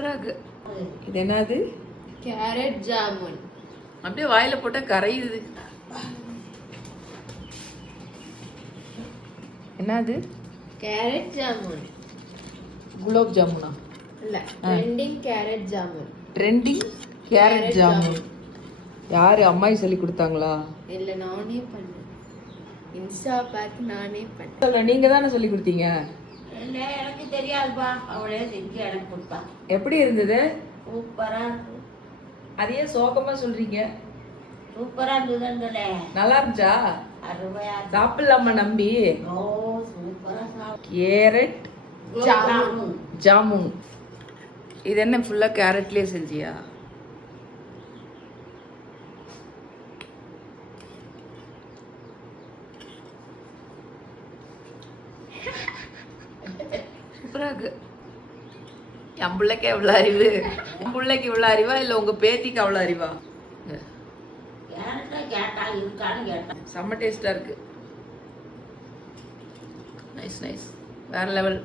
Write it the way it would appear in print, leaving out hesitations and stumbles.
சூப்பரா இருக்கு. இது என்னது? கேரட் ஜாமுன். அப்படியே வாயில போட்டா கரையுது. என்னது? கேரட் ஜாமுன். குலாப் ஜாமுனா? இல்ல, trending carrot jamun. Trending carrot jamun. யாரு அம்மாயி சொல்லி கொடுத்தாங்களா? இல்ல, நானே பண்ணேன். இன்ஸ்டா பார்த்து நானே பண்ணேன். நீங்க தானே சொல்லி கொடுத்தீங்க? இல்ல, எனக்கு தெரியாதுப்பா. அவளே செஞ்சு எனக்கு கொடுத்தா. எப்படி இருந்தது? சூப்பரா இருக்கு. அதையே சோகமா சொல்றீங்க. சூப்பரா இருந்ததுன்னு. நல்லா இருந்துச்சா? அருமையா சாப்பிடலாமா நம்பி? ஓ, சூப்பரா சாப்பிட்டு. கேரட் ஜாமுன். ஜாமுன். இது என்ன ஃபுல்லா கேரட்லயே செஞ்சியா? சூப்பரா இருக்கு. என் பிள்ளைக்கு எவ்வளவு அறிவு? என் பிள்ளைக்கு இவ்வளவு அறிவா இல்ல உங்க பேத்திக்கு அவ்வளவு அறிவா? கேட்டா இருக்கான்னு கேட்டேன். செம்ம டேஸ்டா இருக்கு. நைஸ் நைஸ், வேற லெவல்.